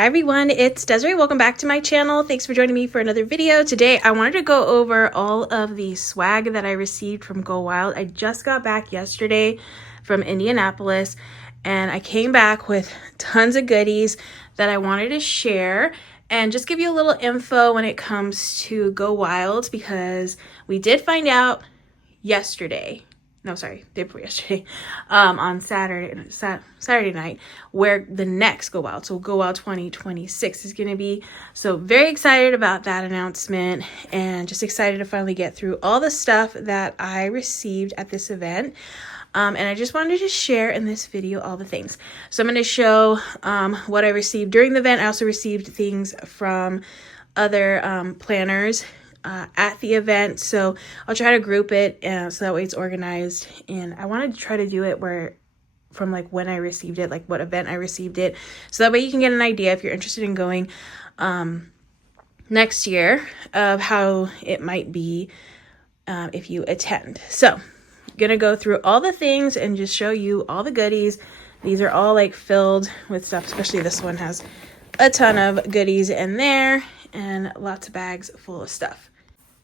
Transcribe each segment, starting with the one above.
Hi everyone, it's Desiree. Welcome back to my channel. Thanks for joining me for another video. Today I wanted to go over all of the swag that I received from Go Wild. I just got back yesterday from Indianapolis and I came back with tons of goodies that I wanted to share and just give you a little info when it comes to Go Wild, because we did find out yesterday, day before yesterday, on Saturday night, where the next Go Wild, so Go Wild 2026 is going to be. So very excited about that announcement and just excited to finally get through all the stuff that I received at this event. And I just wanted to share in this video all the things. So I'm going to show what I received during the event. I also received things from other planners at the event, so I'll try to group it so that way it's organized. And I wanted to try to do it where from like when I received it, like what event I received it, so that way you can get an idea if you're interested in going next year of how it might be if you attend. So I'm gonna go through all the things and just show you all the goodies. These are all like filled with stuff, especially this one has a ton of goodies in there and lots of bags full of stuff.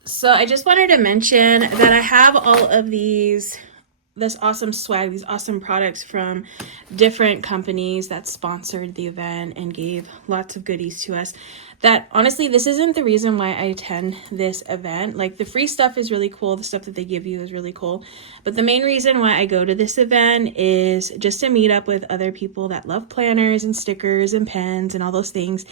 So I just wanted to mention that I have all of this awesome swag, these awesome products from different companies that sponsored the event and gave lots of goodies to us. That honestly, this isn't the reason why I attend this event. Like, the free stuff is really cool. The stuff that they give you is really cool. But the main reason why I go to this event is just to meet up with other people that love planners and stickers and pens and all those things.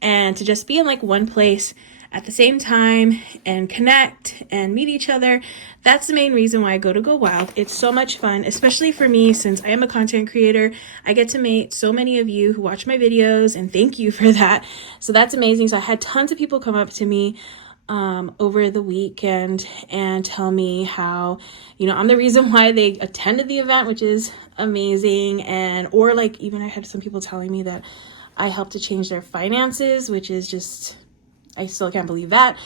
And to just be in like one place at the same time and connect and meet each other. That's the main reason why I go to Go Wild. It's so much fun, especially for me, since I am a content creator. I get to meet so many of you who watch my videos, and thank you for that. So that's amazing. So I had tons of people come up to me over the weekend and tell me how, you know, I'm the reason why they attended the event, which is amazing. And or like, even I had some people telling me that I helped to change their finances, which is just, I still can't believe that.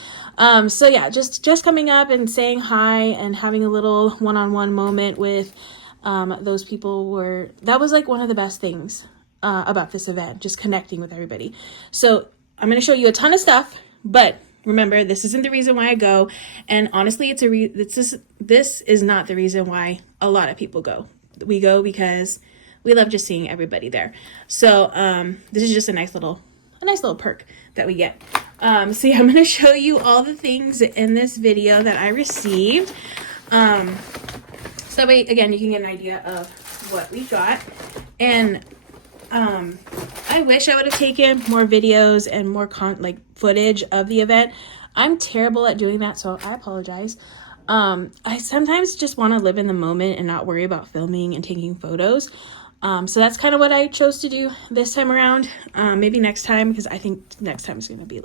So yeah, just coming up and saying hi and having a little one-on-one moment with those people that was like one of the best things about this event, just connecting with everybody. So I'm going to show you a ton of stuff, but remember, this isn't the reason why I go. And honestly, this is not the reason why a lot of people go. We go because we love just seeing everybody there. So this is just a nice little perk that we get. So yeah, I'm going to show you all the things in this video that I received. So that way, again, you can get an idea of what we got. And I wish I would have taken more videos and more footage of the event. I'm terrible at doing that, so I apologize. I sometimes just want to live in the moment and not worry about filming and taking photos. So that's kind of what I chose to do this time around. Maybe next time, because I think next time is going to be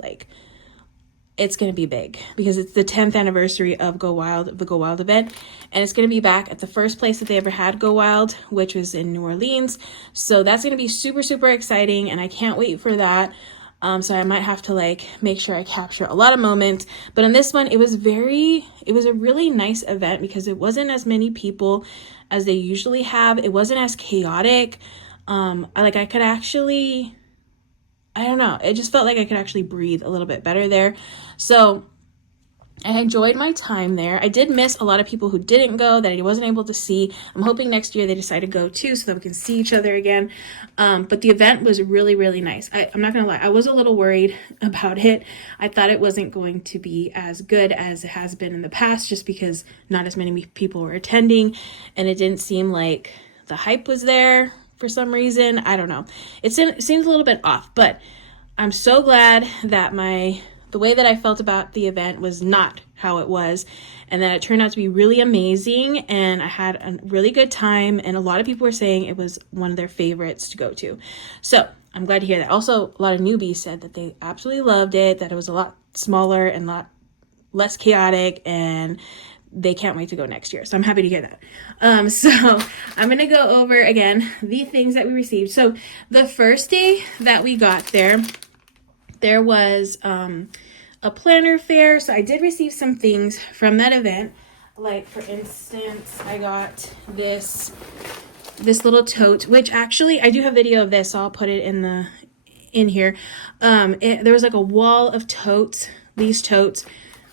it's going to be big, because it's the 10th anniversary of Go Wild, the Go Wild event. And it's going to be back at the first place that they ever had Go Wild, which was in New Orleans. So that's going to be super, super exciting. And I can't wait for that. So I might have to make sure I capture a lot of moments. But in this one, it was a really nice event because it wasn't as many people as they usually have. It wasn't as chaotic. I could actually, I don't know, it just felt like I could actually breathe a little bit better there. So I enjoyed my time there. I did miss a lot of people who didn't go, that I wasn't able to see. I'm hoping next year they decide to go too, so that we can see each other again. But the event was really, really nice. I'm not gonna lie, I was a little worried about it. I thought it wasn't going to be as good as it has been in the past, just because not as many people were attending, and it didn't seem like the hype was there for some reason. I don't know. It seems a little bit off, but I'm so glad that the way that I felt about the event was not how it was, and that it turned out to be really amazing, and I had a really good time, and a lot of people were saying it was one of their favorites to go to. So I'm glad to hear that. Also, a lot of newbies said that they absolutely loved it, that it was a lot smaller and a lot less chaotic, and they can't wait to go next year. So I'm happy to hear that. So I'm going to go over again the things that we received. So the first day that we got there was a planner fair. So I did receive some things from that event. Like, for instance, I got this little tote, which actually I do have video of this, so I'll put it in in here. There was like a wall of totes, these totes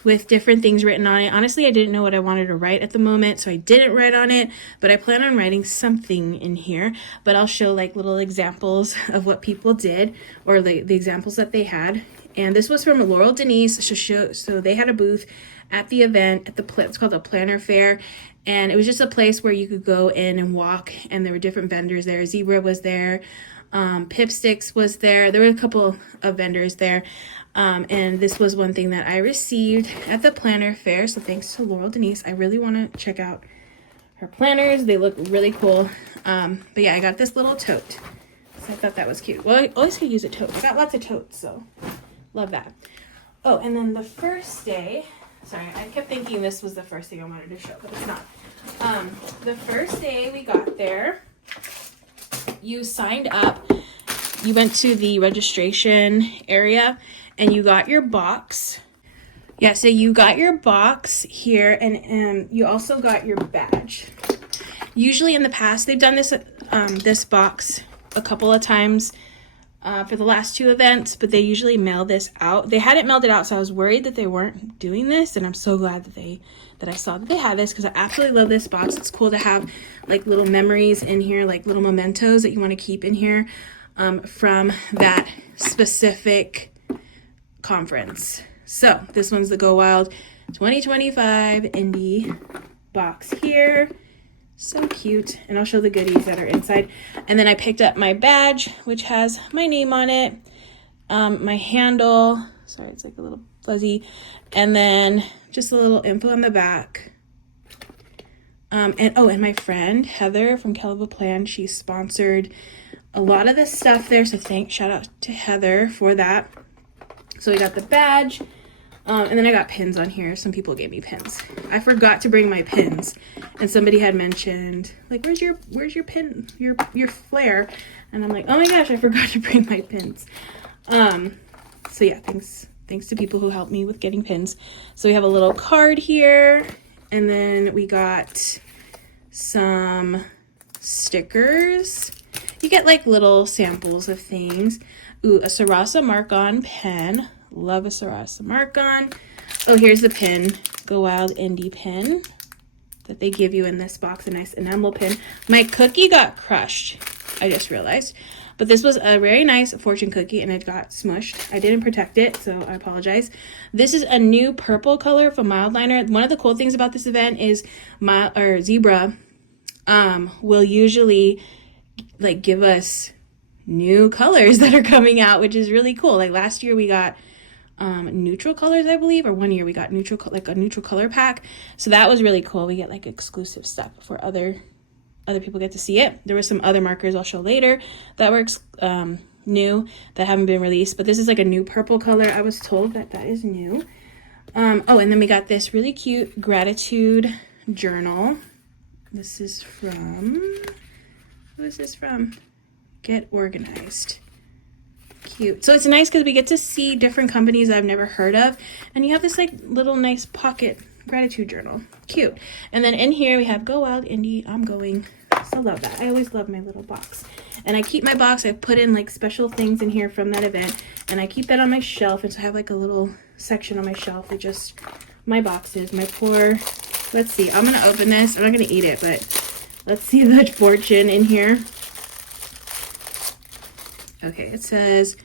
with different things written on it. Honestly, I didn't know what I wanted to write at the moment, so I didn't write on it, but I plan on writing something in here. But I'll show like little examples of what people did, or the examples that they had. And this was from Laurel Denise. So they had a booth at the event at it's called the Planner Fair, and it was just a place where you could go in and walk, and there were different vendors there. Zebra was there, Pipsticks was there. There were a couple of vendors there. And this was one thing that I received at the Planner Fair. So thanks to Laurel Denise. I really want to check out her planners. They look really cool. But yeah, I got this little tote. So I thought that was cute. Well, I always could use a tote. I got lots of totes, so love that. Oh, and then the first day, sorry, I kept thinking this was the first thing I wanted to show, but it's not. The first day we got there, you signed up. You went to the registration area and you got your box. Yeah, so you got your box here, and you also got your badge. Usually in the past, they've done this box a couple of times for the last 2 events, but they usually mail this out. They hadn't mailed it out, so I was worried that they weren't doing this, and I'm so glad that I saw that they had this, because I absolutely love this box. It's cool to have like little memories in here, like little mementos that you want to keep in here from that specific conference. So this one's the Go Wild 2025 Indy box here. So cute. And I'll show the goodies that are inside. And then I picked up my badge, which has my name on it, my handle, sorry, it's like a little fuzzy, and then just a little info on the back. And my friend Heather from KellofaPlan, she sponsored a lot of this stuff there, so shout out to Heather for that. So we got the badge, and then I got pins on here. Some people gave me pins. I forgot to bring my pins, and somebody had mentioned, like, where's your pin, your flare? And I'm like, oh my gosh, I forgot to bring my pins. So yeah, thanks to people who helped me with getting pins. So we have a little card here, and then we got some stickers. You get like little samples of things. Ooh, a Sarasa Mark-On pen. Love a Sarasa Mark-On. Oh, here's the pin. Go Wild Indy pin that they give you in this box. A nice enamel pin. My cookie got crushed, I just realized. But this was a very nice fortune cookie, and it got smushed. I didn't protect it, so I apologize. This is a new purple color from Mildliner. One of the cool things about this event is Zebra will usually like give us new colors that are coming out, which is really cool. Like last year we got neutral colors, I believe, or one year we got a neutral color pack. So that was really cool. We get like exclusive stuff before other people get to see it. There were some other markers I'll show later that were new that haven't been released, but this is like a new purple color. I was told that is new. And then we got this really cute gratitude journal. This is from, who is this from? Get Organized. Cute. So it's nice because we get to see different companies I've never heard of, and you have this like little nice pocket gratitude journal. Cute. And then in here we have Go Wild Indy, I'm going. So love that. I always love my little box. And I keep my box, I put in like special things in here from that event, and I keep that on my shelf. And so I have like a little section on my shelf with just my boxes, my poor, let's see, I'm gonna open this. I'm not gonna eat it, but let's see the fortune in here. Okay, it says,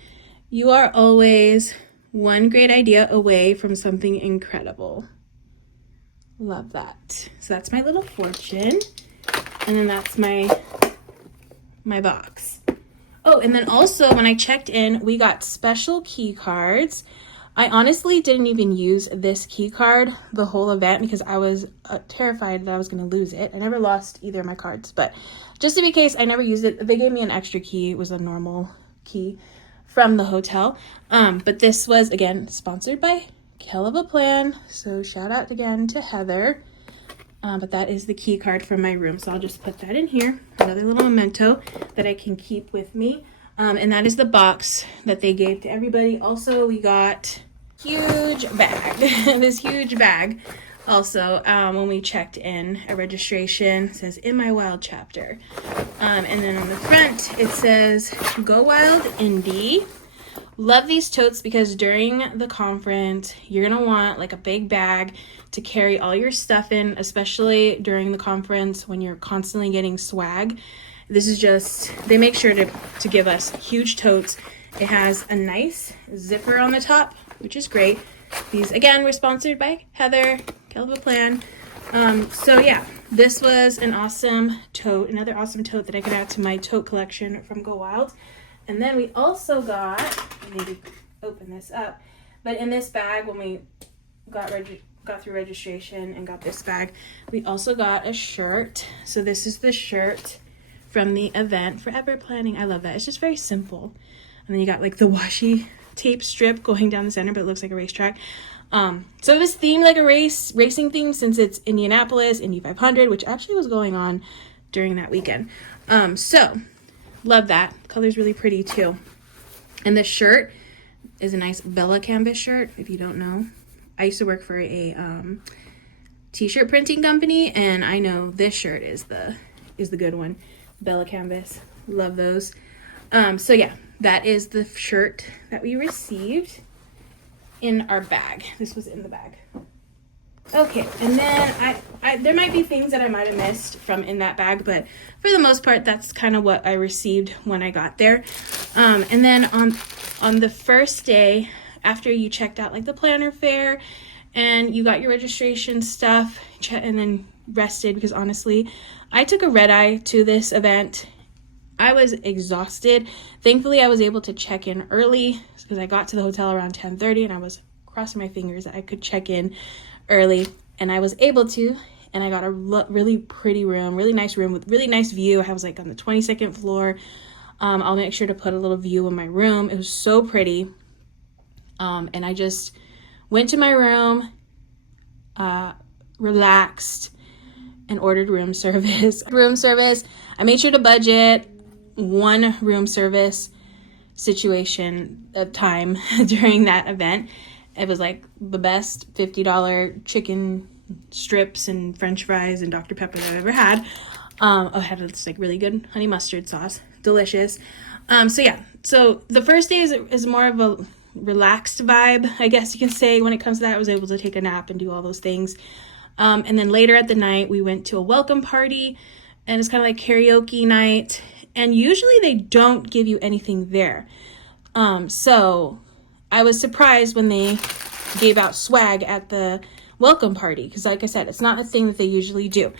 you are always one great idea away from something incredible. Love that. So that's my little fortune. And then that's my box. Oh, and then also when I checked in, we got special key cards. I honestly didn't even use this key card the whole event because I was terrified that I was going to lose it. I never lost either of my cards, but just to be case, I never used it. They gave me an extra key. It was a normal key from the hotel. But this was, again, sponsored by KellofaPlan. So shout out again to Heather. But that is the key card from my room. So I'll just put that in here. Another little memento that I can keep with me. And that is the box that they gave to everybody. Also, we got huge bag. This huge bag. Also, when we checked in, a registration says In My Wild chapter. And then on the front, it says Go Wild Indy. Love these totes because during the conference, you're going to want like a big bag to carry all your stuff in, especially during the conference when you're constantly getting swag. This is just, they make sure to give us huge totes. It has a nice zipper on the top, which is great. These, again, were sponsored by Heather, KellofaPlan. So yeah, this was an awesome tote, another awesome tote that I could add to my tote collection from Go Wild. And then we also got, maybe open this up, but in this bag, when we got through registration and got this bag, we also got a shirt. So this is the shirt from the event, Forever Planning. I love that. It's just very simple. And then you got like the washi tape strip going down the center, but it looks like a racetrack. So it was themed like a racing theme, since it's Indianapolis, Indy 500, which actually was going on during that weekend. So love that. The color's really pretty too. And this shirt is a nice Bella canvas shirt, if you don't know. I used to work for a t-shirt printing company, and I know this shirt is the good one. Bella canvas. Love those. So yeah, that is the shirt that we received in our bag. This was in the bag. Okay, and then I there might be things that I might have missed from in that bag, but for the most part, that's kind of what I received when I got there. And then on the first day, after you checked out like the planner fair and you got your registration stuff and then rested, because honestly, I took a red eye to this event. I was exhausted. Thankfully, I was able to check in early because I got to the hotel around 10:30, and I was crossing my fingers that I could check in early, and I was able to, and I got a really pretty room, really nice room with really nice view. I was like on the 22nd floor. I'll make sure to put a little view in my room. It was so pretty. And I just went to my room, relaxed, and ordered room service. I made sure to budget one room service situation of time during that event. It was like the best $50 chicken strips and French fries and Dr. Pepper that I've ever had. I had this like really good honey mustard sauce, delicious. So yeah, so the first day is more of a relaxed vibe, I guess you can say. When it comes to that, I was able to take a nap and do all those things. And then later at the night, we went to a welcome party, and it's kind of like karaoke night. And usually they don't give you anything there. So I was surprised when they gave out swag at the welcome party, because like I said, it's not a thing that they usually do.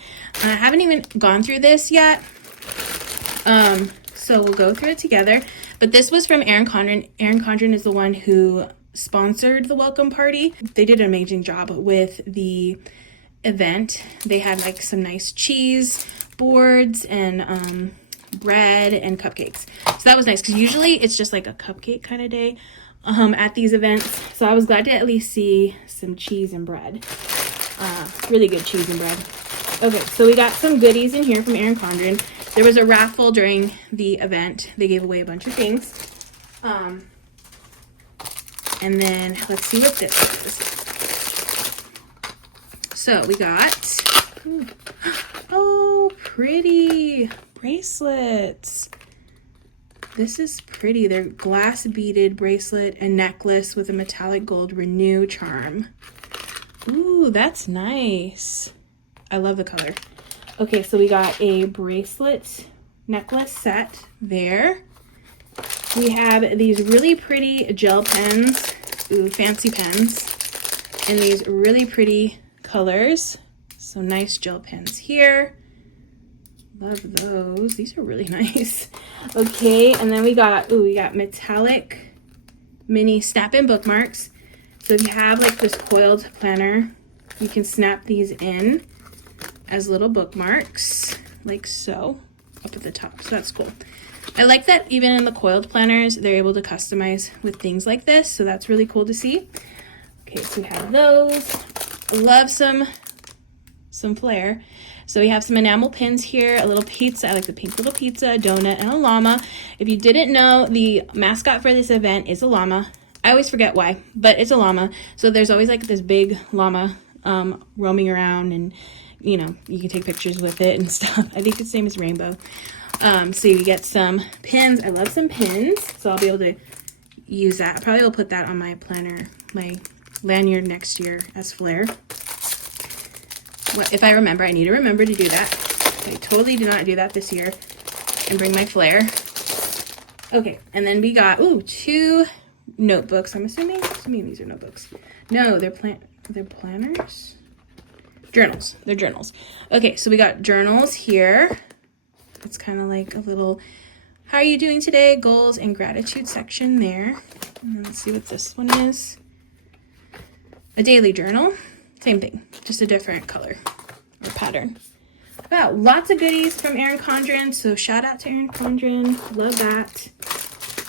And I haven't even gone through this yet. So we'll go through it together. But this was from Erin Condren. Erin Condren is the one who sponsored the welcome party. They did an amazing job with the event. They had like some nice cheese boards and bread and cupcakes. So that was nice, because usually it's just like a cupcake kind of day at these events. So I was glad to at least see some cheese and bread. Really good cheese and bread. Okay, so we got some goodies in here from Erin Condren. There was a raffle during the event. They gave away a bunch of things. And then let's see what this is. So we got, oh, pretty bracelets. This is pretty. They're glass beaded bracelet and necklace with a metallic gold renew charm. Ooh, that's nice. I love the color. Okay, so we got a bracelet necklace set there. We have these really pretty gel pens. Ooh, fancy pens. And these really pretty colors. So nice gel pens here. Love those. These are really nice. Okay, and then we got metallic mini snap-in bookmarks. So if you have like this coiled planner, you can snap these in as little bookmarks, like so, up at the top. So that's cool. I like that even in the coiled planners, they're able to customize with things like this. So that's really cool to see. Okay, so we have those. I love some flair. So we have some enamel pins here, a little pizza. I like the pink little pizza, a donut, and a llama. If you didn't know, the mascot for this event is a llama. I always forget why, but it's a llama. So there's always like this big llama roaming around, and you know, you can take pictures with it and stuff. I think its name is Rainbow. So you get some pins. I love some pins. So I'll be able to use that. I probably will put that on my planner, my lanyard next year as flair. If I remember, I need to remember to do that. I totally did not do that this year and bring my flair. Okay, and then we got, ooh, 2 notebooks. I'm assuming these are notebooks. No, they're planners? Journals. They're journals. Okay, so we got journals here. It's kind of like a little, how are you doing today? Goals and gratitude section there. And let's see what this one is. A daily journal. Same thing, just a different color or pattern. Wow, lots of goodies from Erin Condren. So shout out to Erin Condren. Love that.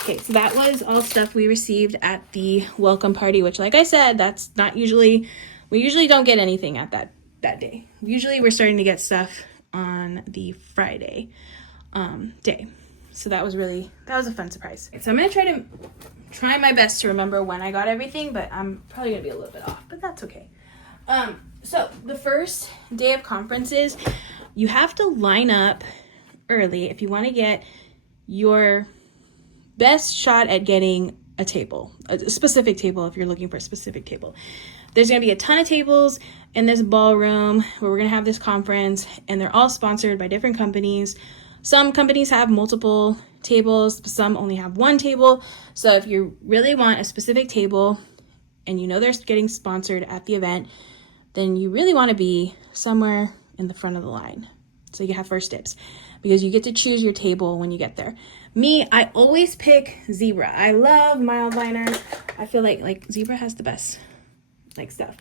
Okay, so that was all stuff we received at the welcome party, which, like I said, that's not usually, we usually don't get anything at that day. Usually we're starting to get stuff on the Friday day. So that was a fun surprise. So I'm gonna try my best to remember when I got everything, but I'm probably gonna be a little bit off, but that's okay. So the first day of conferences, you have to line up early if you want to get your best shot at getting a table, a specific table if you're looking for a specific table. There's going to be a ton of tables in this ballroom where we're going to have this conference, and they're all sponsored by different companies. Some companies have multiple tables, some only have one table. So if you really want a specific table and you know they're getting sponsored at the event, then you really want to be somewhere in the front of the line. So you have first dibs because you get to choose your table when you get there. Me, I always pick Zebra. I love mild liner. I feel like Zebra has the best stuff.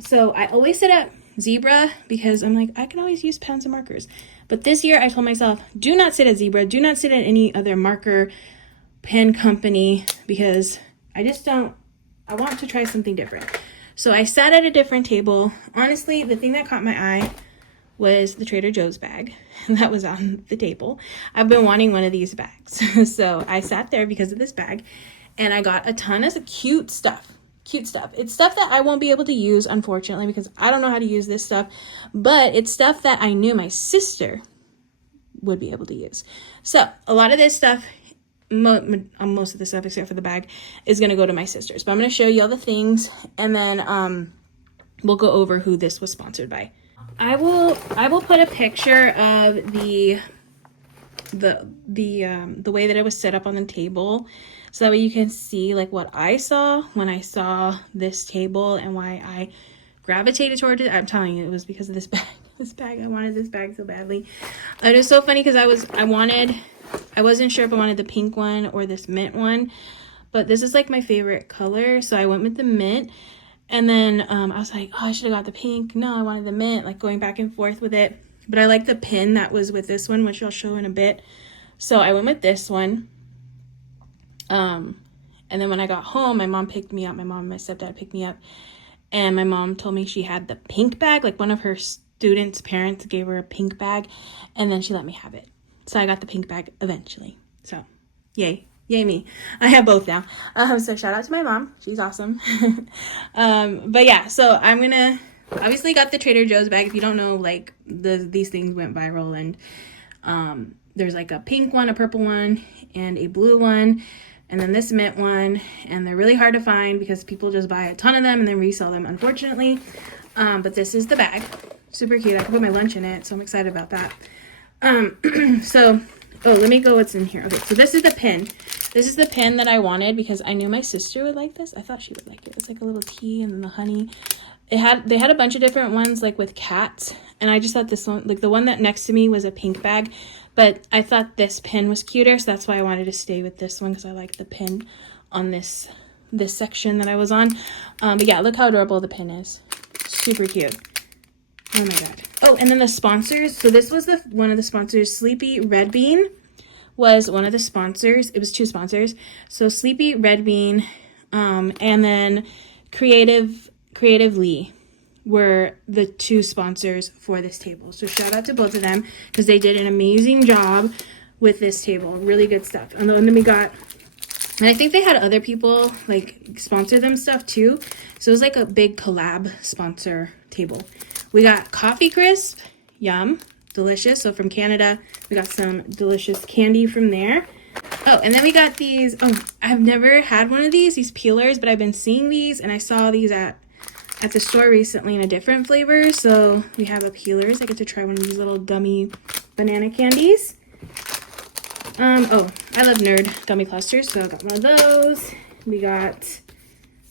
So I always sit at Zebra because I'm like, I can always use pens and markers. But this year I told myself, do not sit at Zebra. Do not sit at any other marker pen company because I want to try something different. So I sat at a different table. Honestly, the thing that caught my eye was the Trader Joe's bag that was on the table. I've been wanting one of these bags. So I sat there because of this bag, and I got a ton of cute stuff. It's stuff that I won't be able to use, unfortunately, because I don't know how to use this stuff, but it's stuff that I knew my sister would be able to use. So a lot of this stuff, most of the stuff except for the bag, is going to go to my sisters. But I'm going to show you all the things, and then we'll go over who this was sponsored by. I will put a picture of the way that it was set up on the table, so that way you can see like what I saw when I saw this table and why I gravitated toward it. I'm telling you, it was because of this bag. I wanted this bag so badly. It was so funny because I wasn't sure if I wanted the pink one or this mint one, but this is like my favorite color, so I went with the mint. And then I was like, oh, I should have got the pink. No, I wanted the mint, like going back and forth with it. But I like the pin that was with this one, which I'll show in a bit. So I went with this one. And then when I got home, my mom picked me up. My mom and my stepdad picked me up. And my mom told me she had the pink bag. Like one of her students' parents gave her a pink bag. And then she let me have it. So I got the pink bag eventually. So yay. Yay me. I have both now. So shout out to my mom. She's awesome. But yeah, so I'm going to obviously got the Trader Joe's bag. If you don't know, like these things went viral, and there's like a pink one, a purple one, and a blue one, and then this mint one, and they're really hard to find because people just buy a ton of them and then resell them, unfortunately. But this is the bag. Super cute. I can put my lunch in it, so I'm excited about that. Oh, let me go what's in here. Okay, so this is the pin. This is the pin that I wanted because I knew my sister would like this. I thought she would like it. It's like a little tea and then the honey. They had a bunch of different ones like with cats, and I just thought this one, like the one that next to me was a pink bag, but I thought this pin was cuter, so that's why I wanted to stay with this one because I like the pin on this section that I was on. But yeah, look how adorable the pin is. Super cute. Oh my god. Oh, and then the sponsors. So this was one of the sponsors. Sleepy Red Bean was one of the sponsors. It was 2 sponsors. So Sleepy Red Bean and then Creatively were the 2 sponsors for this table. So shout out to both of them because they did an amazing job with this table. Really good stuff. And then we got, and I think they had other people like sponsor them stuff too. So it was like a big collab sponsor table. We got Coffee Crisp, yum, delicious. So from Canada, we got some delicious candy from there. Oh, and then we got these. Oh, I've never had one of these peelers, but I've been seeing these, and I saw these at the store recently in a different flavor. So we have a peelers. I get to try one of these little dummy banana candies. Oh, I love nerd gummy clusters, so I got one of those. We got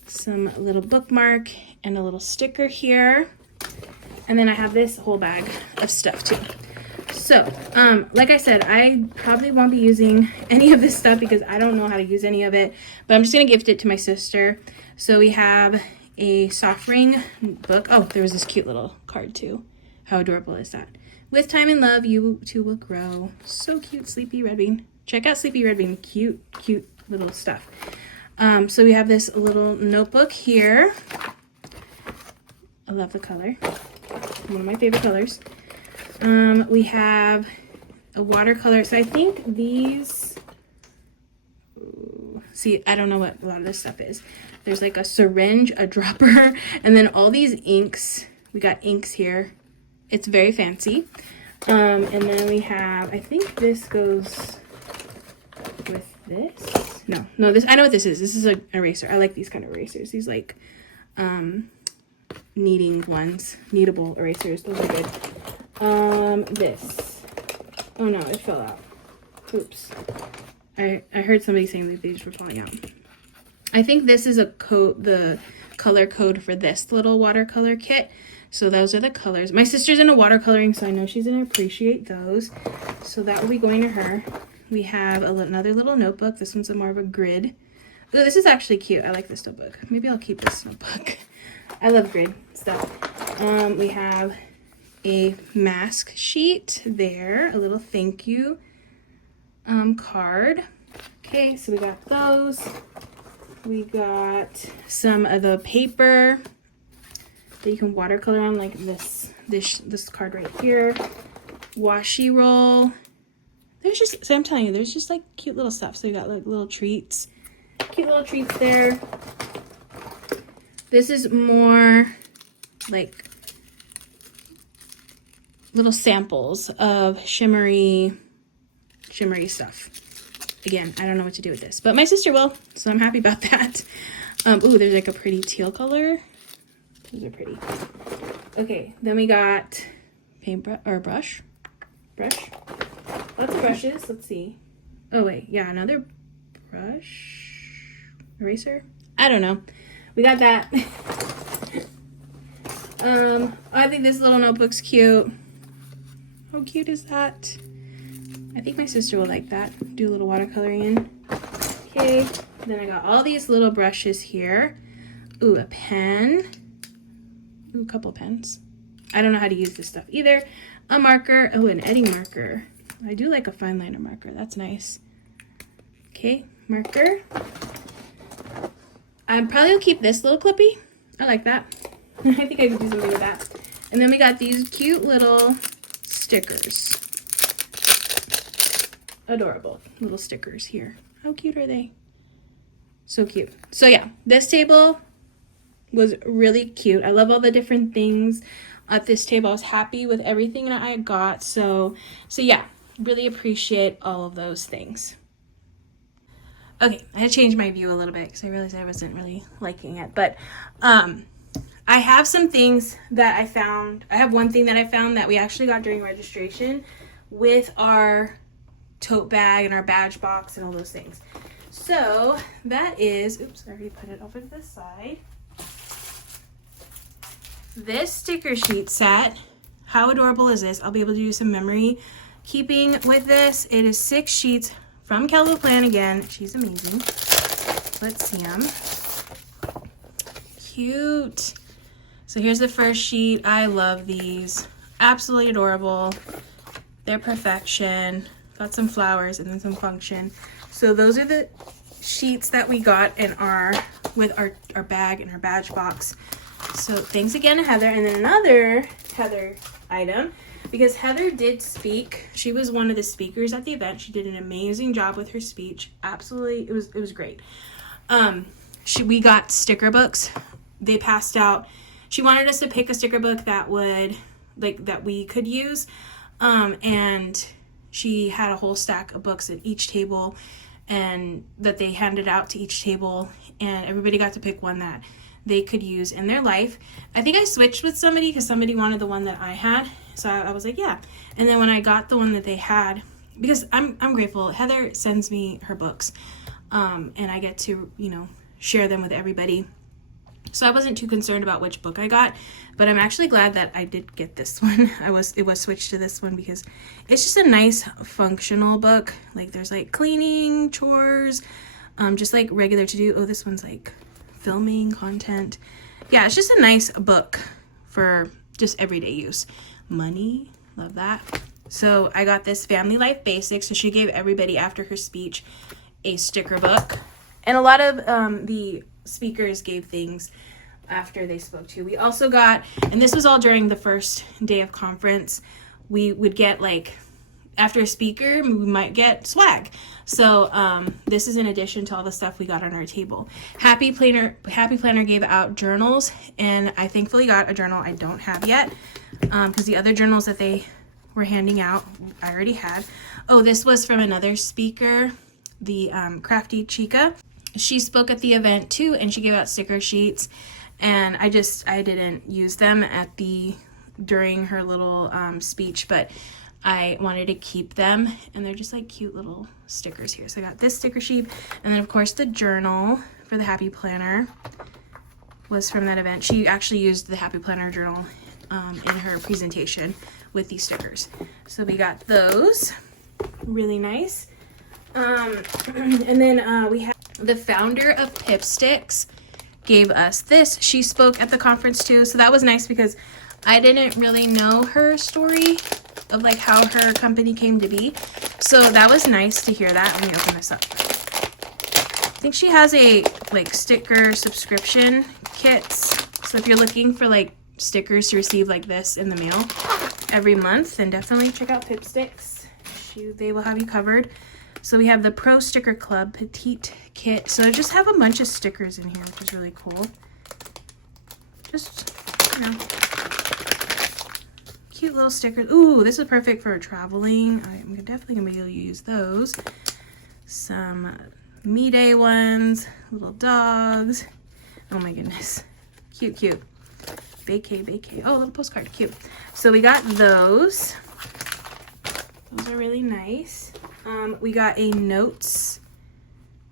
some little bookmark and a little sticker here. And then I have this whole bag of stuff too. So, like I said, I probably won't be using any of this stuff because I don't know how to use any of it, but I'm just going to gift it to my sister. So we have a soft ring book. Oh, there was this cute little card too. How adorable is that? With time and love, you too will grow. So cute, Sleepy Red Bean. Check out Sleepy Red Bean. Cute, cute little stuff. So we have this little notebook here. I love the color. One of my favorite colors. We have a watercolor. So I think these, see, I don't know what a lot of this stuff is. There's like a syringe, a dropper, and then all these inks. We got inks here. It's very fancy. And then we have, I think this goes with this. No, this, I know what this is. This is an eraser. I like these kind of erasers. These like, kneading ones, kneadable erasers. Those are good. This. Oh no, it fell out. Oops. I heard somebody saying that these were falling out. I think this is a code, the color code for this little watercolor kit. So those are the colors. My sister's into watercoloring, so I know she's gonna appreciate those. So that will be going to her. We have another little notebook. This one's more of a grid. Ooh, this is actually cute. I like this notebook. Maybe I'll keep this notebook. I love grid stuff. We have a mask sheet there, a little thank you card. Okay, so we got those. We got some of the paper that you can watercolor on, like this card right here. Washi roll. There's just, so I'm telling you, there's just like cute little stuff. So you got like little treats, cute little treats there. This is more like little samples of shimmery stuff. Again, I don't know what to do with this, but my sister will, so I'm happy about that. Ooh, there's like a pretty teal color. Those are pretty. Okay, then we got paintbrush or brush. Lots of brushes. Let's see. Oh wait, yeah, another brush eraser. I don't know. We got that. I think this little notebook's cute. How cute is that? I think my sister will like that. Do a little watercoloring in. Okay, then I got all these little brushes here. Ooh, a pen. Ooh, a couple pens. I don't know how to use this stuff either. A marker. Oh, an Eddie marker. I do like a fine liner marker. That's nice. Okay, marker. I probably will keep this little clippy. I like that. I think I could do something with that. And then we got these cute little stickers. Adorable little stickers here. How cute are they? So cute. So yeah, this table was really cute. I love all the different things at this table. I was happy with everything that I got. So yeah, really appreciate all of those things. Okay, I had to change my view a little bit because I realized I wasn't really liking it. But I have some things that I found. I have one thing that I found that we actually got during registration with our tote bag and our badge box and all those things. So that is, oops, I already put it over to the side. This sticker sheet set. How adorable is this? I'll be able to do some memory keeping with this. It is 6 sheets from KellofaPlan again. She's amazing. Let's see them. Cute. So here's the first sheet. I love these. Absolutely adorable. They're perfection. Got some flowers and then some function. So those are the sheets that we got in with our bag and our badge box. So thanks again to Heather. And then another Heather item, because Heather did speak. She was one of the speakers at the event. She did an amazing job with her speech. Absolutely, it was great. We got sticker books. They passed out. She wanted us to pick a sticker book that we could use. And she had a whole stack of books at each table, and that they handed out to each table, and everybody got to pick one that they could use in their life. I think I switched with somebody because somebody wanted the one that I had, so I was like, yeah. And then when I got the one that they had, because I'm grateful, Heather sends me her books, and I get to, you know, share them with everybody. So I wasn't too concerned about which book I got, but I'm actually glad that I did get this one. It was switched to this one because it's just a nice functional book. Like there's like cleaning, chores, just like regular to do. Oh, this one's like filming content. Yeah, it's just a nice book for just everyday use. Money, love that. So I got this Family Life Basics. So she gave everybody after her speech a sticker book. And a lot of the speakers gave things after they spoke too. We also got, and this was all during the first day of conference, we would get like, after a speaker, we might get swag. So this is in addition to all the stuff we got on our table. Happy Planner gave out journals, and I thankfully got a journal I don't have yet, because the other journals that they were handing out, I already had. Oh, this was from another speaker, the Crafty Chica. She spoke at the event too, and she gave out sticker sheets, and I didn't use them during her little speech, but I wanted to keep them, and they're just like cute little stickers here. So I got this sticker sheet, and then of course the journal for the Happy Planner was from that event. She actually used the Happy Planner journal in her presentation with these stickers. So we got those, really nice. And then we have the founder of Pipsticks gave us this. She spoke at the conference too, so that was nice because I didn't really know her story of like how her company came to be. So that was nice to hear that. Let me open this up. I think she has a like sticker subscription kits. So if you're looking for like stickers to receive like this in the mail every month, then definitely check out Pipsticks. They will have you covered. So we have the Pro Sticker Club Petite Kit. So I just have a bunch of stickers in here, which is really cool. Just, you know, cute little stickers. Ooh, this is perfect for traveling. I'm definitely going to be able to use those. Some Me Day ones, little dogs. Oh my goodness. Cute, cute. Vacay. Oh, a little postcard. Cute. So we got those. Those are really nice. We got a notes.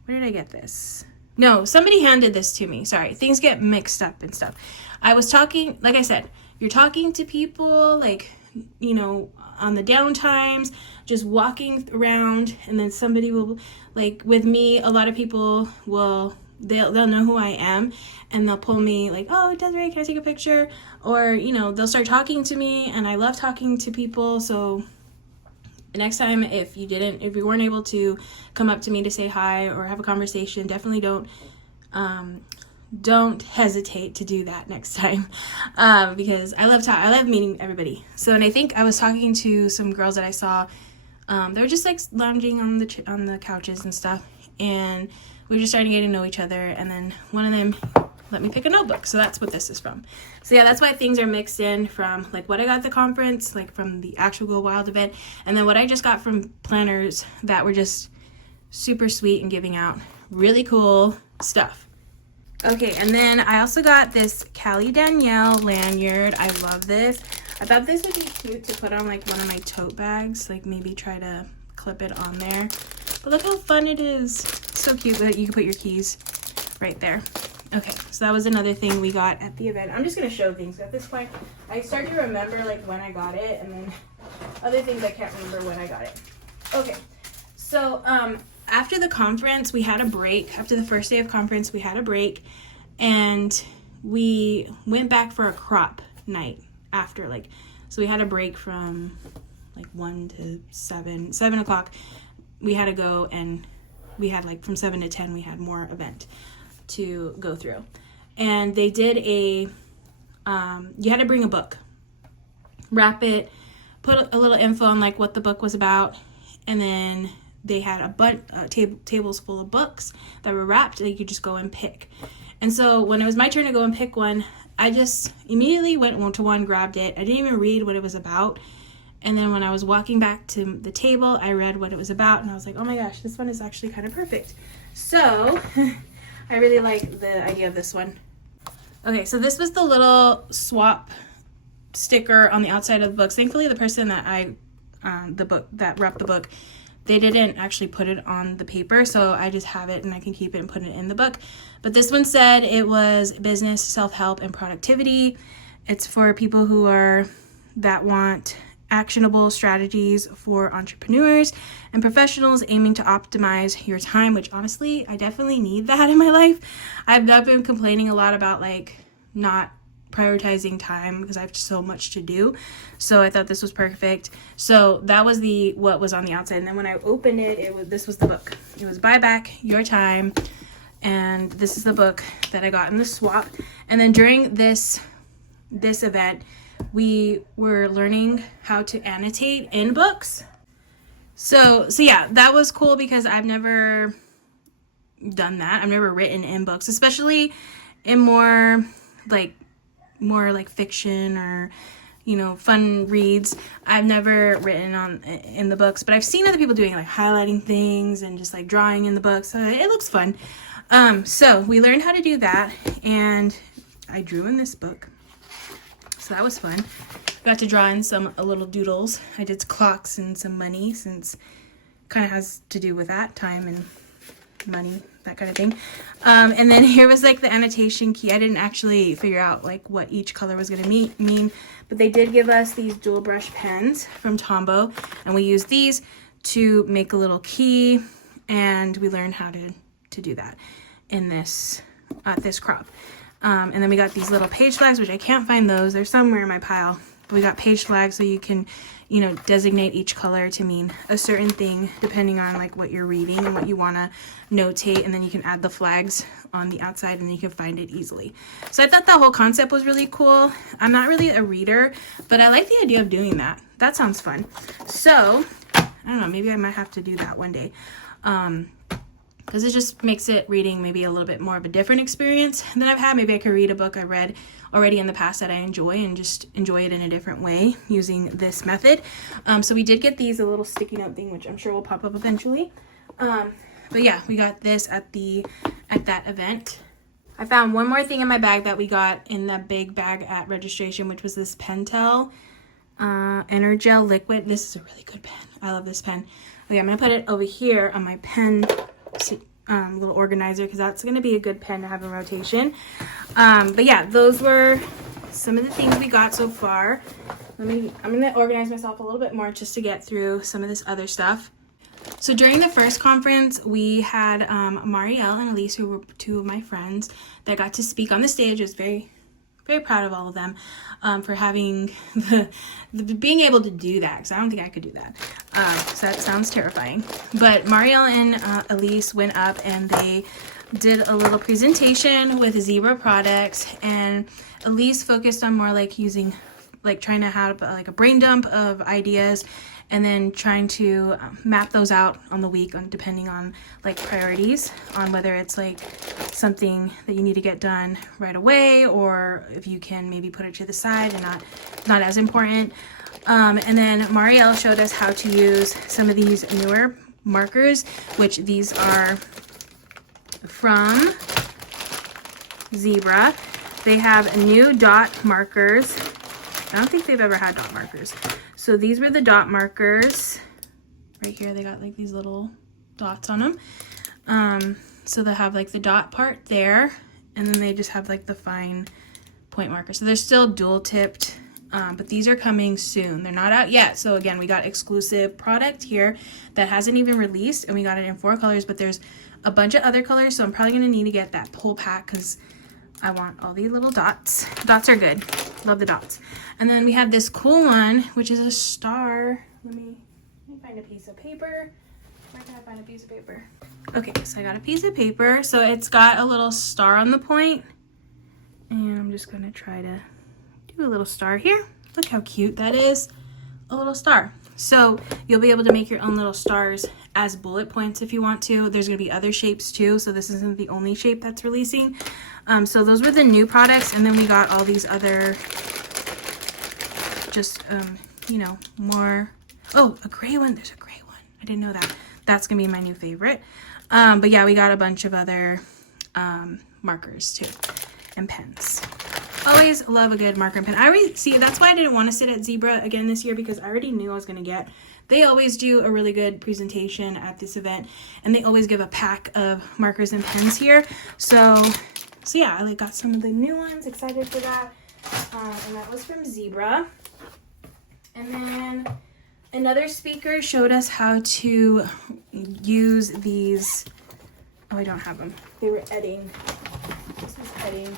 Where did I get this? No, somebody handed this to me. Sorry, things get mixed up and stuff. I was talking, like I said, you're talking to people, like, you know, on the down times, just walking around, and then somebody will, like, with me, a lot of people will, they'll know who I am, and they'll pull me, like, oh, Desiree, can I take a picture? Or, you know, they'll start talking to me, and I love talking to people, so next time, if you weren't able to come up to me to say hi or have a conversation, definitely don't hesitate to do that next time, because I love meeting everybody. So, and I think I was talking to some girls that I saw. They were just like lounging on the couches and stuff, and we were just starting to get to know each other. And then one of them let me pick a notebook. So that's what this is from. So yeah, that's why things are mixed in from like what I got at the conference, like from the actual Go Wild event, and then what I just got from planners that were just super sweet and giving out really cool stuff. Okay, and then I also got this Callie Danielle lanyard. I love this. I thought this would be cute to put on like one of my tote bags, like maybe try to clip it on there. But look how fun it is. So cute that you can put your keys right there. Okay, so that was another thing we got at the event. I'm just going to show things. At this point, I start to remember like when I got it, and then other things I can't remember when I got it. Okay, so after the conference, we had a break. After the first day of conference, we had a break, and we went back for a crop night after, like, so we had a break from like 1 to 7 o'clock. We had to go, and we had like from 7 to 10, we had more event to go through. And they did you had to bring a book, wrap it, put a little info on like what the book was about, and then they had tables full of books that were wrapped that you could just go and pick. And so when it was my turn to go and pick one, I just immediately went to one, grabbed it. I didn't even read what it was about, And then when I was walking back to the table, I read what it was about, and I was like, oh my gosh, this one is actually kind of perfect. So I really like the idea of this one. Okay, so this was the little swap sticker on the outside of the books. Thankfully, the person that wrapped the book, they didn't actually put it on the paper, so I just have it and I can keep it and put it in the book. But this one said it was business, self-help, and productivity. It's for people that want actionable strategies for entrepreneurs and professionals aiming to optimize your time, which honestly, I definitely need that in my life. I've been complaining a lot about like not prioritizing time because I have so much to do. So I thought this was perfect. So that was what was on the outside. And then when I opened it, this was the book. It was Buy Back Your Time. And this is the book that I got in the swap. And then during this event, we were learning how to annotate in books. So yeah, that was cool because I've never done that. I've never written in books, especially in more like fiction or, you know, fun reads. I've never written in the books, but I've seen other people doing like highlighting things and just like drawing in the books. So it looks fun. So we learned how to do that, and I drew in this book. So that was fun. Got to draw in some little doodles. I did clocks and some money, since kind of has to do with that, time and money, that kind of thing. And then here was like the annotation key. I didn't actually figure out like what each color was going to mean, but they did give us these dual brush pens from Tombow, and we used these to make a little key, and we learned how to do that in this crop. And then we got these little page flags, which I can't find those. They're somewhere in my pile. But we got page flags so you can, you know, designate each color to mean a certain thing depending on like what you're reading and what you want to notate. And then you can add the flags on the outside and then you can find it easily. So I thought that whole concept was really cool. I'm not really a reader, but I like the idea of doing that. That sounds fun. So I don't know, maybe I might have to do that one day. Because it just makes it reading maybe a little bit more of a different experience than I've had. Maybe I could read a book I read already in the past that I enjoy and just enjoy it in a different way using this method. So we did get these, a little sticky note thing, which I'm sure will pop up eventually. But yeah, we got this at that event. I found one more thing in my bag that we got in that big bag at registration, which was this Pentel Energel Liquid. This is a really good pen. I love this pen. Okay, I'm going to put it over here on my pen little organizer because that's going to be a good pen to have in rotation. But yeah, those were some of the things we got so far. I'm going to organize myself a little bit more just to get through some of this other stuff. So during the first conference, we had Marielle and Ilysse, who were two of my friends, that got to speak on the stage. I was very, very proud of all of them for having being able to do that, because I don't think I could do that. So that sounds terrifying. But Marielle and Ilysse went up and they did a little presentation with Zebra products, and Ilysse focused on more like trying to have like a brain dump of ideas, and then trying to map those out on the week, depending on like priorities, on whether it's like something that you need to get done right away, or if you can maybe put it to the side and not as important. And then Marielle showed us how to use some of these newer markers, which these are from Zebra. They have new dot markers. I don't think they've ever had dot markers. So these were the dot markers. Right here, they got like these little dots on them. So they have like the dot part there, and then they just have like the fine point marker. So they're still dual tipped, but these are coming soon. They're not out yet. So again, we got exclusive product here that hasn't even released, and we got it in 4 colors, but there's a bunch of other colors. So I'm probably gonna need to get that whole pack because I want all these little dots. Dots are good. Love the dots. And then we have this cool one, which is a star. Let me find a piece of paper. Where can I find a piece of paper? Okay, so I got a piece of paper. So it's got a little star on the point. And I'm just gonna try to do a little star here. Look how cute that is. A little star. So you'll be able to make your own little stars as bullet points if you want to. There's gonna be other shapes too, so this isn't the only shape that's releasing. So those were the new products, and then we got all these other just you know, more. Oh, a gray one. There's a gray one. I didn't know that. That's gonna be my new favorite. But yeah, we got a bunch of other markers too, and pens. Always love a good marker and pen. I already see, that's why I didn't want to sit at Zebra again this year, because I already knew I was gonna get. They always do a really good presentation at this event, and they always give a pack of markers and pens here. So yeah, I like got some of the new ones. Excited for that. And that was from Zebra. And then another speaker showed us how to use these. Oh, I don't have them. They were Edding. This is Edding.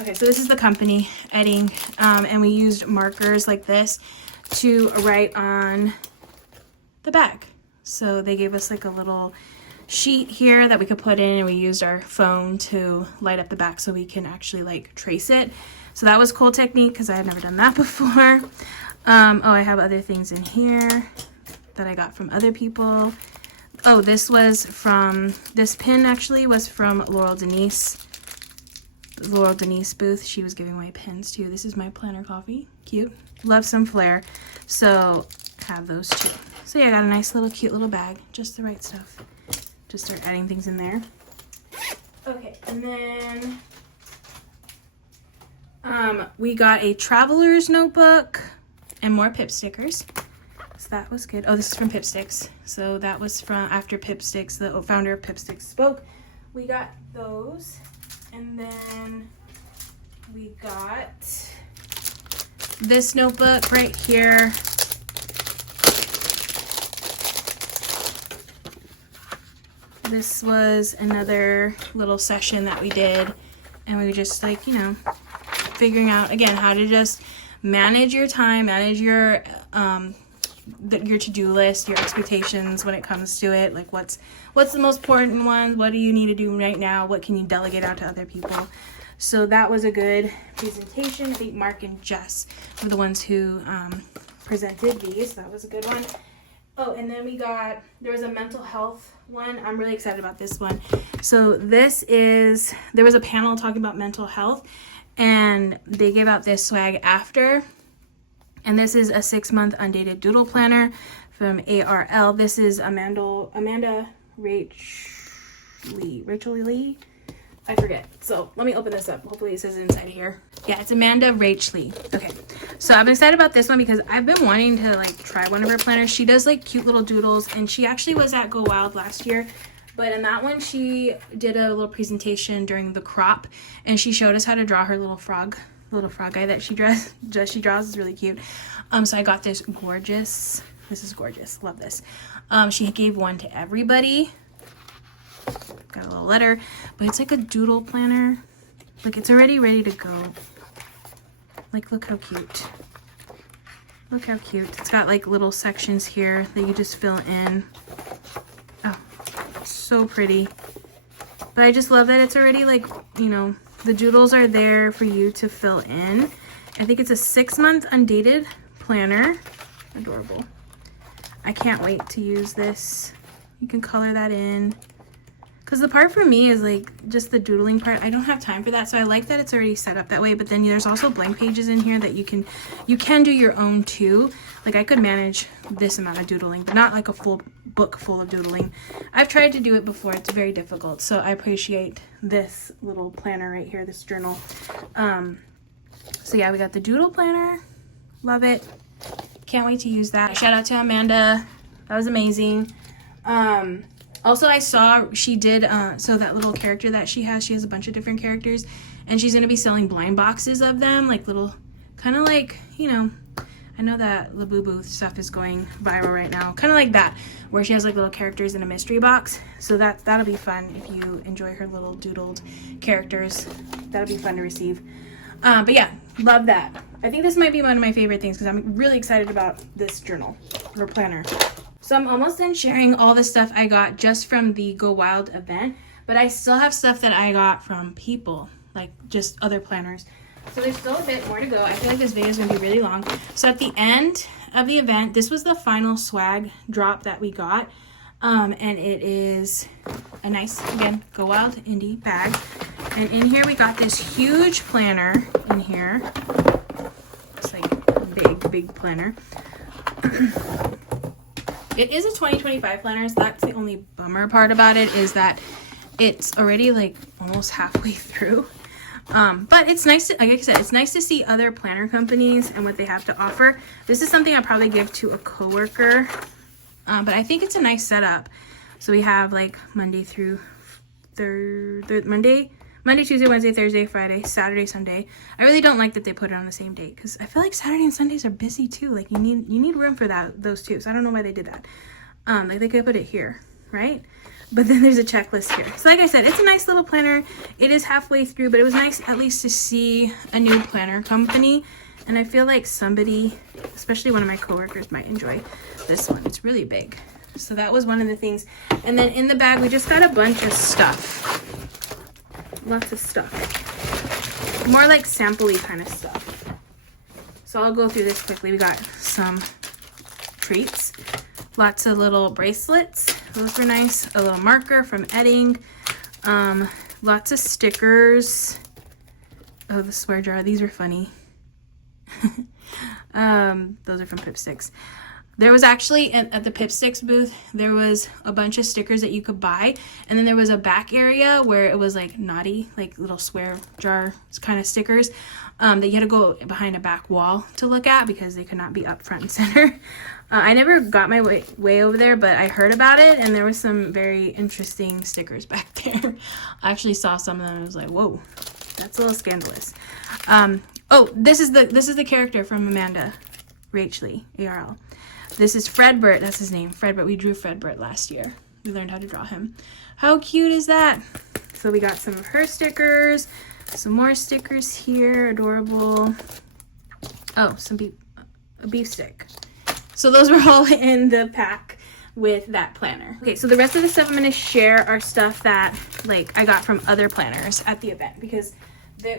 Okay, so this is the company, Edding, and we used markers like this to write on the back. So they gave us like a little sheet here that we could put in, and we used our phone to light up the back so we can actually like trace it. So that was cool technique, because I had never done that before. Oh, I have other things in here that I got from other people. Oh, this pin actually was from Laurel Denise booth. She was giving away pins too. This is my planner coffee. Cute. Love some flair. So have those too. So yeah, I got a nice little cute little bag. Just the right stuff. Just start adding things in there. Okay, and then we got a traveler's notebook and more Pip stickers. So that was good. Oh, this is from Pip Sticks. So that was from after Pip Sticks, the founder of Pip Sticks spoke. We got those. And then we got this notebook right here. This was another little session that we did, and we were just like, you know, figuring out again how to just manage your time, manage your to-do list, your expectations when it comes to it. Like what's the most important ones? What do you need to do right now? What can you delegate out to other people? So that was a good presentation. I think Mark and Jess were the ones who presented these. That was a good one. Oh, and then there was a mental health one. I'm really excited about this one. So there was a panel talking about mental health, and they gave out this swag after. And this is a 6-month undated doodle planner from ARL. This is Amanda Rachel Lee. I forget. So let me open this up. Hopefully it says it inside of here. Yeah, it's Amanda Rachel Lee. Okay. So I'm excited about this one because I've been wanting to like try one of her planners. She does like cute little doodles, and she actually was at Go Wild last year. But in that one, she did a little presentation during the crop, and she showed us how to draw her little frog guy that she draws. Is really cute. So I got this gorgeous. This is gorgeous. Love this. She gave one to everybody. Got a little letter, but it's like a doodle planner. Like it's already ready to go. Like look how cute. Look how cute. It's got like little sections here that you just fill in. Oh, so pretty. But I just love that it's already like, you know, the doodles are there for you to fill in. I think it's a 6-month undated planner. Adorable. I can't wait to use this. You can color that in. Because the part for me is like just the doodling part. I don't have time for that, so I like that it's already set up that way. But then there's also blank pages in here that you can do your own too. Like I could manage this amount of doodling, but not like a full book full of doodling. I've tried to do it before. It's very difficult. So I appreciate this little planner right here, this journal. So yeah, we got the doodle planner. Love it. Can't wait to use that. Shout out to Amanda. That was amazing. Also, I saw she did, so that little character that she has a bunch of different characters, and she's going to be selling blind boxes of them, like little, kind of like, you know, I know that Labubu stuff is going viral right now, kind of like that, where she has like little characters in a mystery box. So that'll be fun if you enjoy her little doodled characters. That'll be fun to receive. But yeah, love that. I think this might be one of my favorite things because I'm really excited about this journal or planner. So I'm almost done sharing all the stuff I got just from the Go Wild event, but I still have stuff that I got from people, like just other planners. So there's still a bit more to go. I feel like this video is going to be really long. So at the end of the event, this was the final swag drop that we got. And it is a nice, again, Go Wild Indy bag. And in here we got this huge planner in here. It's like big planner. It is a 2025 planner, so that's the only bummer part about it, is that it's already like almost halfway through. But it's nice to, like I said, it's nice to see other planner companies and what they have to offer. This is something I'll probably give to a coworker, but I think it's a nice setup. So we have like Monday through Monday, Tuesday, Wednesday, Thursday, Friday, Saturday, Sunday. I really don't like that they put it on the same date, because I feel like Saturday and Sundays are busy too. Like you need room for those two. So I don't know why they did that. Like they could put it here, right? But then there's a checklist here. So like I said, it's a nice little planner. It is halfway through, but it was nice at least to see a new planner company. And I feel like somebody, especially one of my coworkers, might enjoy this one. It's really big. So that was one of the things. And then in the bag, we just got a bunch of stuff. Lots of stuff. More like sample-y kind of stuff. So I'll go through this quickly. We got some treats. Lots of little bracelets. Those were nice. A little marker from Edding. Lots of stickers. Oh, the swear jar. These are funny. Those are from Pipsticks. There was actually at the Pipsticks booth, there was a bunch of stickers that you could buy, and then there was a back area where it was like naughty, like little swear jar kind of stickers that you had to go behind a back wall to look at because they could not be up front and center. I never got my way over there, but I heard about it, and there was some very interesting stickers back there. I actually saw some of them and I was like, whoa, that's a little scandalous. Oh, this is the character from Amanda Rachley, ARL. This is Fredbert, that's his name, Fredbert. We drew Fredbert last year. We learned how to draw him. How cute is that? So we got some of her stickers, some more stickers here, adorable. Oh, a beef stick. So those were all in the pack with that planner. Okay, so the rest of the stuff I'm gonna share are stuff that like I got from other planners at the event, because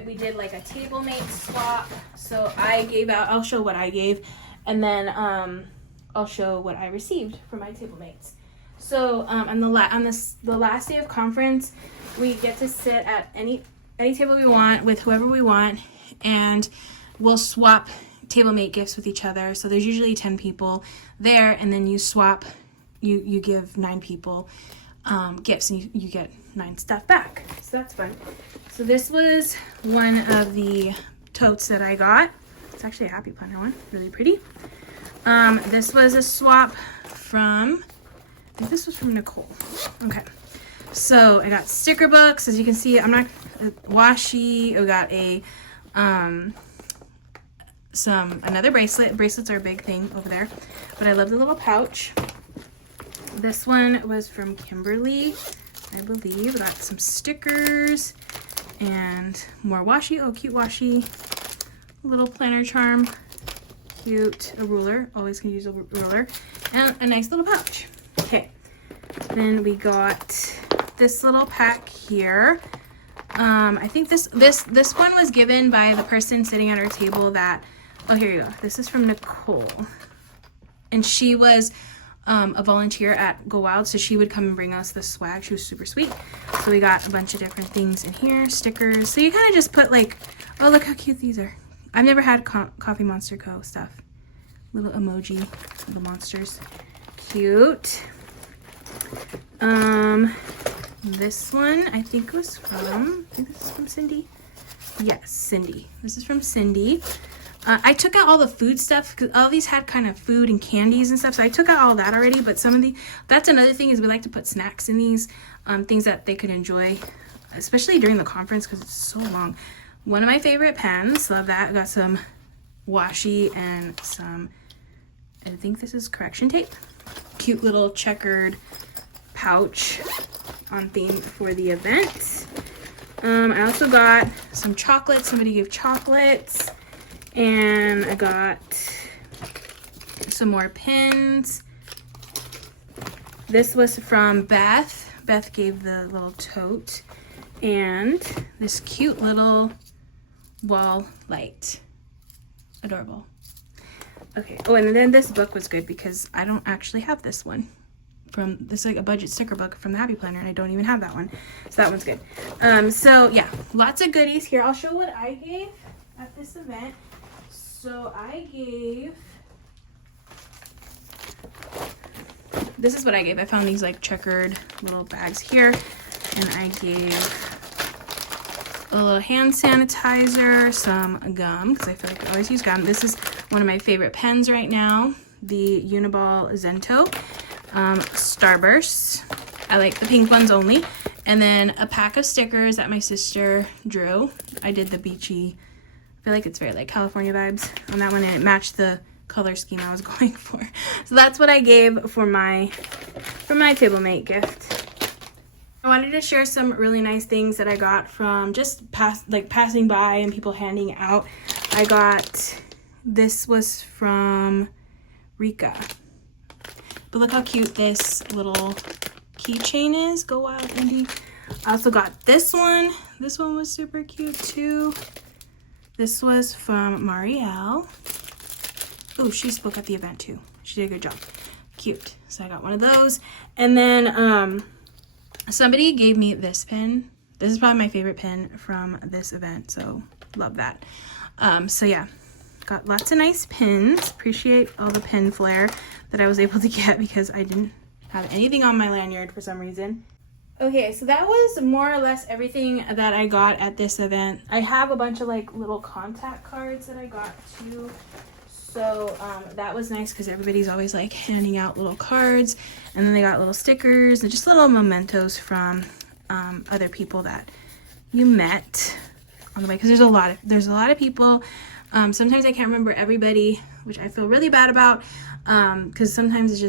we did like a Tablemate swap. So I gave out, I'll show what I gave, and then I'll show what I received from my Tablemates. So on the last day of conference, we get to sit at any table we want with whoever we want, and we'll swap Tablemate gifts with each other. So there's usually 10 people there, and then you swap, you give 9 people gifts, and you get 9 stuff back. So that's fun. So this was one of the totes that I got. It's actually a Happy Planner one, really pretty. This was a swap from, I think this was from Nicole. Okay, so I got sticker books. As you can see, I'm not washi. I got a another bracelet. Bracelets are a big thing over there, but I love the little pouch. This one was from Kimberly, I believe. I got some stickers and more washi. Oh, cute washi. A little planner charm. Cute. A ruler. Always can use a ruler. And a nice little pouch. Okay. Then we got this little pack here. I think this one was given by the person sitting at our table that, oh, here you go. This is from Nicole. And she was a volunteer at Go Wild, so she would come and bring us the swag. She was super sweet. So we got a bunch of different things in here, stickers. So you kind of just put like, oh, look how cute these are. I've never had Coffee Monster Co. stuff. Little emoji, little monsters. Cute. This one I think was from, I think this is from Cindy. Yes, Cindy. This is from Cindy. I took out all the food stuff because all these had kind of food and candies and stuff. So I took out all that already, but some of that's another thing is we like to put snacks in these, things that they could enjoy, especially during the conference because it's so long. One of my favorite pens, love that. I got some washi and some, I think this is correction tape. Cute little checkered pouch on theme for the event. I also got some chocolates. Somebody gave chocolates. And I got some more pins. This was from Beth. Beth gave the little tote. And this cute little wall light. Adorable. Okay. Oh, and then this book was good because I don't actually have this one. This is like a budget sticker book from the Happy Planner, and I don't even have that one. So that one's good. So yeah, lots of goodies here. I'll show what I gave at this event. So I gave, this is what I gave. I found these like checkered little bags here, and I gave a little hand sanitizer, some gum, because I feel like I always use gum. This is one of my favorite pens right now, the Uniball Zento Starbursts. I like the pink ones only. And then a pack of stickers that my sister drew. I did the beachy, I feel like it's very like California vibes on that one, and it matched the color scheme I was going for. So that's what I gave for my Tablemate gift. I wanted to share some really nice things that I got from just passing by and people handing out. I got, this was from Rika. But look how cute this little keychain is. Go wild, Indy. I also got this one. This one was super cute too. This was from Marielle. Oh, she spoke at the event too. She did a good job. Cute. So I got one of those. And then somebody gave me this pin. This is probably my favorite pin from this event, so love that. So yeah, got lots of nice pins. Appreciate all the pin flair that I was able to get because I didn't have anything on my lanyard for some reason. Okay, so that was more or less everything that I got at this event. I have a bunch of like little contact cards that I got too. So that was nice because everybody's always like handing out little cards, and then they got little stickers and just little mementos from other people that you met on the way, because there's a lot of people. Sometimes I can't remember everybody, which I feel really bad about, because sometimes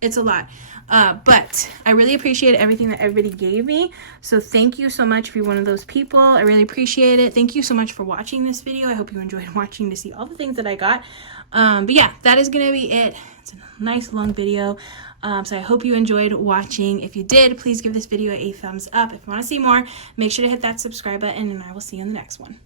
it's a lot. But I really appreciate everything that everybody gave me. So thank you so much if you're one of those people. I really appreciate it. Thank you so much for watching this video. I hope you enjoyed watching to see all the things that I got. But yeah, that is gonna be it. It's a nice long video. So I hope you enjoyed watching. If you did, please give this video a thumbs up. If you want to see more, make sure to hit that subscribe button, and I will see you in the next one.